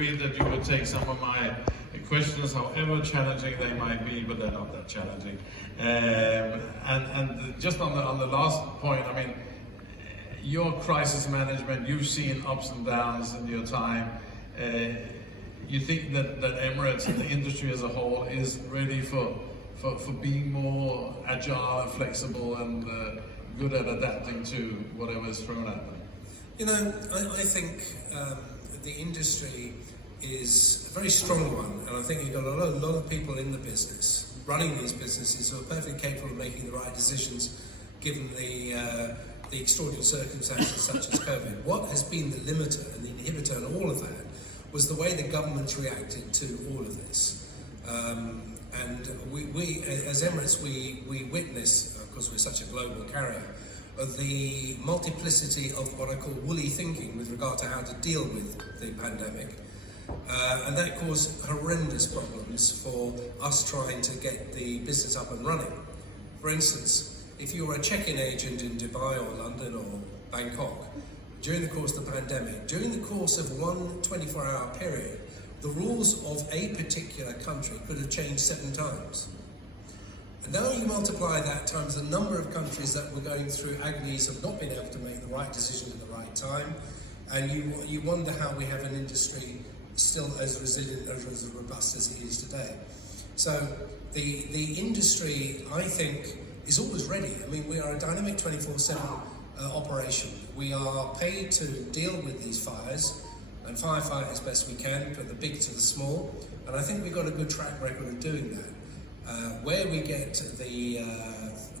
That you would take some of my questions, however challenging they might be, but they're not that challenging. And just on the last point, I mean, your crisis management, you've seen ups and downs in your time. You think that Emirates and the industry as a whole is ready for being more agile and flexible and good at adapting to whatever is thrown at them? You know, I think the industry is a very strong one, and I think you've got a lot of people in the business, running these businesses, who are perfectly capable of making the right decisions given the extraordinary circumstances such as COVID. What has been the limiter and the inhibitor and all of that was the way the government's reacted to all of this. And we as Emirates, we witness, of course we're such a global carrier, of the multiplicity of what I call woolly thinking with regard to how to deal with the pandemic. And that caused horrendous problems for us trying to get the business up and running. For instance, if you were a check-in agent in Dubai or London or Bangkok, during the course of the pandemic, during the course of one 24-hour period, the rules of a particular country could have changed 7 times. And now you multiply that times the number of countries that were going through agonies of not being able to make the right decision at the right time, and you wonder how we have an industry still as resilient, as robust as it is today. So the industry, I think, is always ready. I mean, we are a dynamic 24/7 operation. We are paid to deal with these fires and firefight as best we can, from the big to the small, and I think we've got a good track record of doing that. Where we get the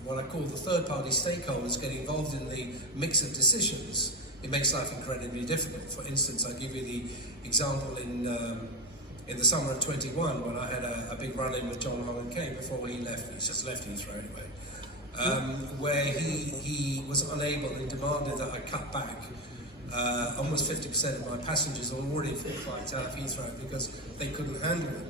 what I call the third-party stakeholders get involved in the mix of decisions, it makes life incredibly difficult. For instance, I'll give you the example in the summer of 21, when I had a big run-in with John Holland Kane before he left. He's just left Heathrow anyway, where he was unable and demanded that I cut back almost 50% of my passengers already full flights out of Heathrow because they couldn't handle it.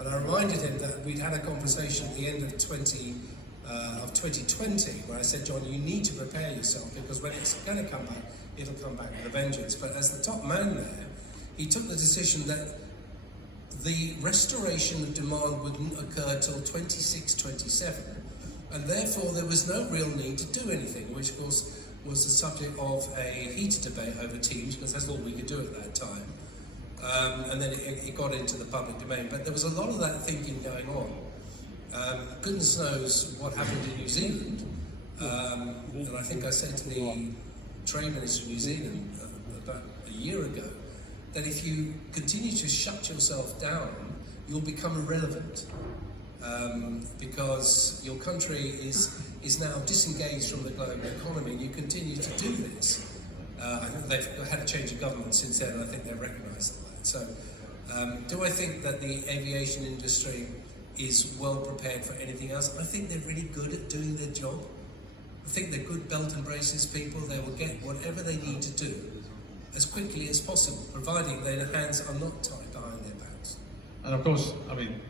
And I reminded him that we'd had a conversation at the end of 2020 where I said, John, you need to prepare yourself because when it's going to come back, it'll come back with a vengeance. But as the top man there, he took the decision that the restoration of demand wouldn't occur till 26, 27. And therefore there was no real need to do anything, which of course was the subject of a heated debate over Teams, because that's all we could do at that time. And then it got into the public domain. But there was a lot of that thinking going on. Goodness knows what happened in New Zealand. And I think I said to the Trade Minister of New Zealand about a year ago that if you continue to shut yourself down, you'll become irrelevant. Because your country is now disengaged from the global economy, and you continue to do this. I think they've had a change of government since then, and I think they've recognised that. So, do I think that the aviation industry is well prepared for anything else? I think they're really good at doing their job. I think they're good belt and braces people. They will get whatever they need to do as quickly as possible, providing their hands are not tied behind their backs. And of course, I mean,